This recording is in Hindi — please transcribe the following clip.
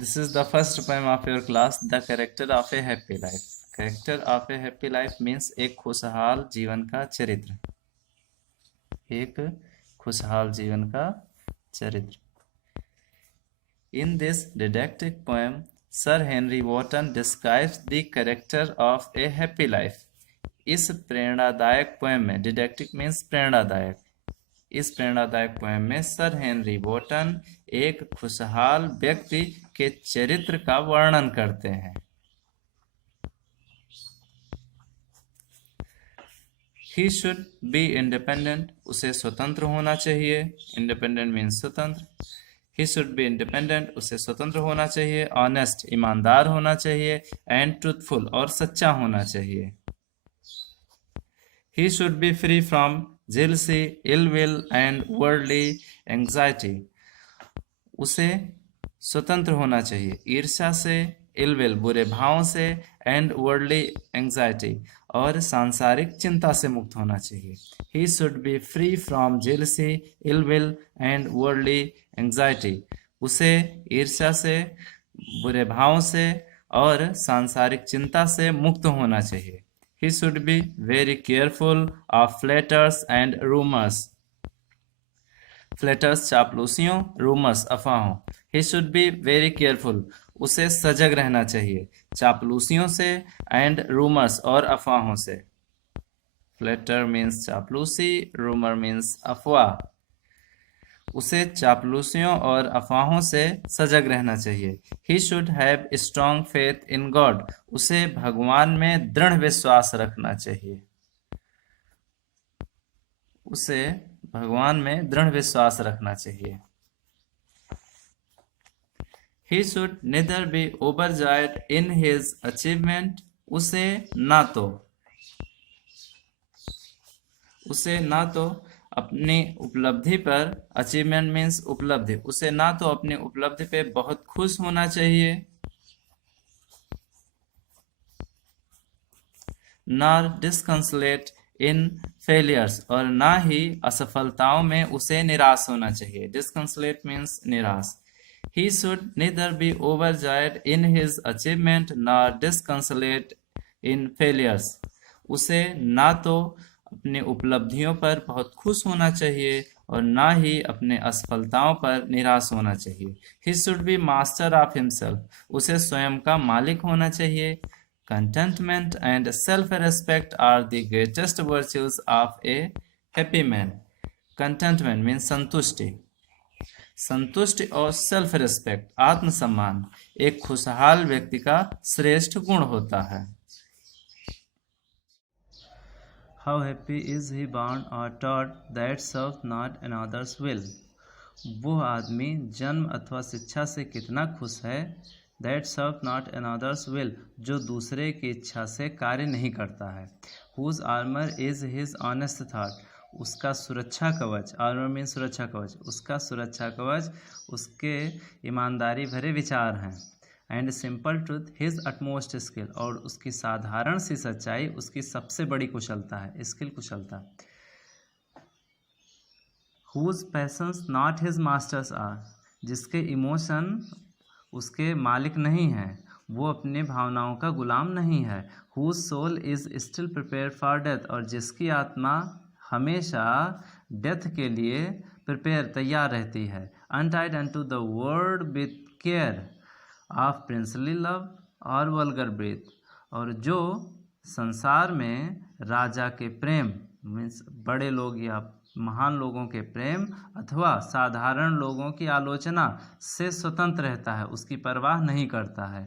This is the first poem of your class, The Character of a Happy Life. Character of a happy life means एक खुशहाल जीवन का चरित्र. एक खुशहाल जीवन का चरित्र. In this didactic poem, Sir Henry Wotton describes the character of a happy life. इस प्रेरणादायक पोएम में, डिडैक्टिक मीन्स प्रेरणादायक, इस प्रेरणादायक पोएम में सर हेनरी वॉटन एक खुशहाल व्यक्ति के चरित्र का वर्णन करते हैं. He should be independent, उसे स्वतंत्र होना चाहिए. इंडिपेंडेंट मीन्स स्वतंत्र. He should be independent, उसे स्वतंत्र होना चाहिए. Honest, ईमानदार होना चाहिए. And truthful, और सच्चा होना चाहिए. He should be free from jealousy, ill will and worldly anxiety. उसे स्वतंत्र होना चाहिए ईर्ष्या से, ill will बुरे भावों से, and worldly anxiety और सांसारिक चिंता से मुक्त होना चाहिए. He should be free from jealousy, ill will and worldly anxiety. उसे ईर्ष्या से, बुरे भावों से और सांसारिक चिंता से मुक्त होना चाहिए. He should be very careful of flatters and rumors. Flatters चापलूसियों, rumors अफवाहों. He should be very careful, उसे सजग रहना चाहिए चापलूसियों से and rumors और अफवाहों से. Flatter means चापलूसी, rumor means अफवाह. उसे चापलूसियों और अफवाहों से सजग रहना चाहिए. He should have strong faith in God. उसे भगवान में दृढ़ विश्वास रखना चाहिए. उसे भगवान में दृढ़ विश्वास रखना चाहिए. He should neither be overjoyed in his achievement. उसे ना तो अपनी उपलब्धि पर, अचीवमेंट मीन्स उपलब्धि, उसे ना तो अपनी उपलब्धि पे बहुत खुश होना चाहिए, नॉर डिस्कंसोलेट इन फेलियर्स, और ना ही असफलताओं में उसे निराश होना चाहिए. डिस्कंसोलेट मीन्स निराश. He should neither be overjoyed in his achievement nor disconsolate in failures. उसे ना तो अपनी उपलब्धियों पर बहुत खुश होना चाहिए और ना ही अपने असफलताओं पर निराश होना चाहिए. He should be master of himself. उसे स्वयं का मालिक होना चाहिए. Contentment and self-respect are the greatest virtues of a happy man. Contentment means संतुष्टि. संतुष्टि और सेल्फ रेस्पेक्ट, आत्मसम्मान, एक खुशहाल व्यक्ति का श्रेष्ठ गुण होता है. How happy is he born or taught that serves not another's will. वो आदमी जन्म अथवा शिक्षा से कितना खुश है. That serves not another's will, जो दूसरे की इच्छा से कार्य नहीं करता है. Whose armor is his honest thought. उसका सुरक्षा कवच, आर्मर मीन सुरक्षा कवच, उसका सुरक्षा कवच उसके ईमानदारी भरे विचार हैं. And simple truth his utmost skill, और उसकी साधारण सी सच्चाई उसकी सबसे बड़ी कुशलता है, स्किल कुशलता. Whose passions not his masters are, जिसके इमोशन उसके मालिक नहीं हैं, वो अपने भावनाओं का गुलाम नहीं है. Whose soul is still prepare for death, और जिसकी आत्मा हमेशा डेथ के लिए प्रिपेयर तैयार रहती है. Untied unto the world with care of princely love और वल्गर ब्रीथ, और जो संसार में राजा के प्रेम मीन्स बड़े लोग या महान लोगों के प्रेम अथवा साधारण लोगों की आलोचना से स्वतंत्र रहता है, उसकी परवाह नहीं करता है.